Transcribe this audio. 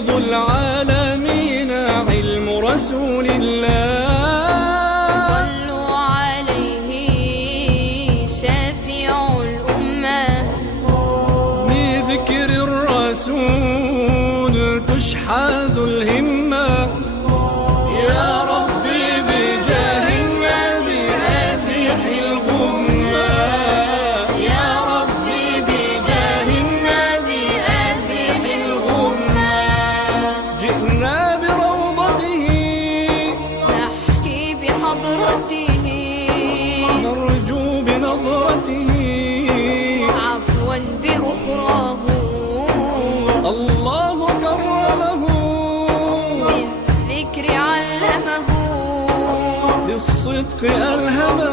فيض العالمين علم رسول الله. صلوا عليه شافع الأمة، بذكر الرسول تشحذ الهمة. يا ربي بجاه النبي أزح الغمة، يا ربي بجاه النبي أزح الغمة. جئنا بروضته نحكي بحضرته، نرجو بنظرته عفوا بأخراه. الله كرمه بالذكر علمه، بالصدق ألهمه.